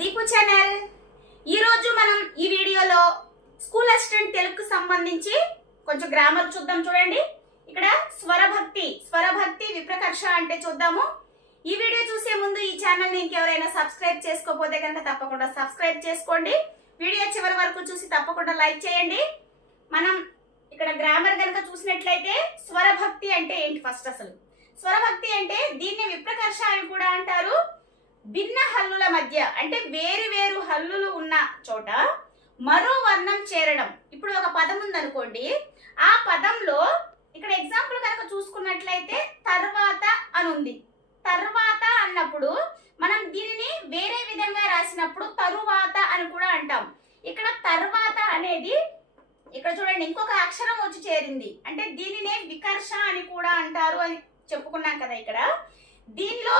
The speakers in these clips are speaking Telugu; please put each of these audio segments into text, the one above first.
దీపు ఛానల్. ఈ రోజు మనం ఈ వీడియోలో స్కూల్ అసిస్టెంట్ తెలుగుకు సంబంధించి కొంచెం గ్రామర్ చూద్దాం. చూడండి, ఇక్కడ స్వరభక్తి విప్రకర్ష అంటే చూద్దాము. ఈ వీడియో చూసే ముందు ఈ ఛానల్ ని ఇంకెవరైనా సబ్స్క్రైబ్ చేసుకోకపోతే కనుక తప్పకుండా సబ్స్క్రైబ్ చేసుకోండి. వీడియో చివరి వరకు చూసి తప్పకుండా లైక్ చేయండి. మనం ఇక్కడ గ్రామర్ కనుక చూసినట్లయితే స్వరభక్తి అంటే ఏంటి? ఫస్ట్ అసలు స్వరభక్తి అంటే దీన్ని విప్రకర్ష అని కూడా అంటారు. భిన్న హల్లుల మధ్య అంటే వేరు వేరు హల్లులు ఉన్న చోట మరో వర్ణం చేరడం. ఇప్పుడు ఒక పదం ఉందనుకోండి, ఆ పదంలో ఇక్కడ ఎగ్జాంపుల్ కనుక చూసుకున్నట్లయితే తర్వాత అని ఉంది. తర్వాత అన్నప్పుడు మనం దీనిని వేరే విధంగా రాసినప్పుడు తరువాత అని కూడా అంటాం. ఇక్కడ తర్వాత అనేది ఇక్కడ చూడండి ఇంకొక అక్షరం వచ్చి చేరింది అంటే దీనినే వికర్ష అని కూడా అంటారు అని చెప్పుకున్నాం కదా. ఇక్కడ దీనిలో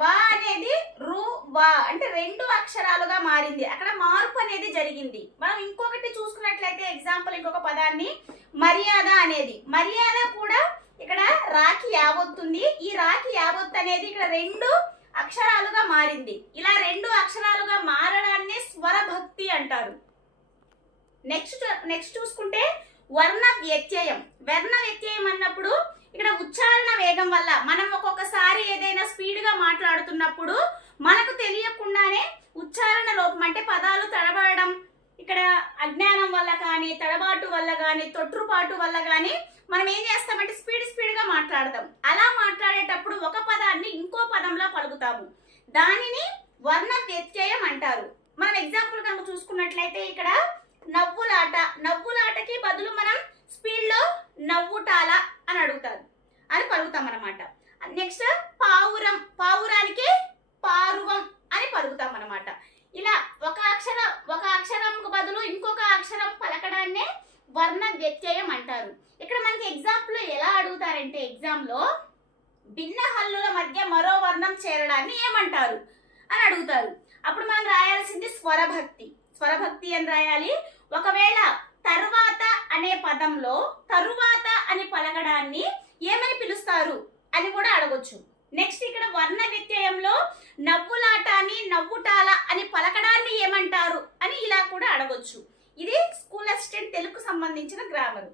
వా అనేది రు వా అంటే రెండు అక్షరాలుగా మారింది. అక్కడ మార్పు అనేది జరిగింది. మనం ఇంకొకటి చూసుకున్నట్లయితే ఎగ్జాంపుల్ ఇంకొక పదాన్ని మర్యాద అనేది, మర్యాద కూడా ఇక్కడ రాకి యావొత్తుంది. ఈ రాకి యావొత్తు అనేది ఇక్కడ రెండు అక్షరాలుగా మారింది. ఇలా రెండు అక్షరాలుగా మారడాన్ని స్వరభక్తి అంటారు. నెక్స్ట్ చూసుకుంటే వర్ణ వ్యత్యయం. వర్ణ వ్యత్యయం అన్నప్పుడు ఇక్కడ ఉచ్చారణ వేగం వల్ల మనం ఒక్కొక్కసారి ఏదైనా స్పీడ్ గా మాట్లాడుతున్నప్పుడు మనకు తెలియకుండానే ఉచ్చారణ లోపం అంటే పదాలు తడబడడం, ఇక్కడ అజ్ఞానం వల్ల కానీ తడబాటు వల్ల కానీ తొట్టుపాటు వల్ల కానీ మనం ఏం చేస్తామంటే స్పీడ్ గా మాట్లాడతాం. అలా మాట్లాడేటప్పుడు ఒక పదాన్ని ఇంకో పదంలో పలుకుతాము. దానిని వర్ణ వ్యత్యయం అంటారు. మనం ఎగ్జాంపుల్ కనుక చూసుకున్నట్లయితే ఇక్కడ నవ్వులాటకి బదులు మనం స్పీడ్ లో నవ్వుటాల అని అని పలుకుతాం అన్నమాట. నెక్స్ట్ పావురానికి పారువం అని పలుకుతాం అన్నమాట. ఇలా ఒక అక్షరం బదులు ఇంకొక అక్షరం పలకడాన్నే వర్ణ వ్యత్యయం అంటారు. ఇక్కడ మనకి ఎగ్జాంపుల్ ఎలా అడుగుతారంటే ఎగ్జామ్ లో భిన్న హల్లుల మధ్య మరో వర్ణం చేరడాన్ని ఏమంటారు అని అడుగుతారు. అప్పుడు మనం రాయాల్సింది స్వరభక్తి అని రాయాలి. ఒకవేళ తరువాత అనే పదంలో తరువాత అని పలకడాన్ని ఏమని పిలుస్తారు అని కూడా అడగొచ్చు. నెక్స్ట్ ఇక్కడ వర్ణ వ్యత్యయంలో నవ్వులాటాన్ని నవ్వుటాల అని పలకడాన్ని ఏమంటారు అని ఇలా కూడా అడగొచ్చు. ఇది స్కూల్ అసిస్టెంట్ తెలుగుకు సంబంధించిన గ్రామర్.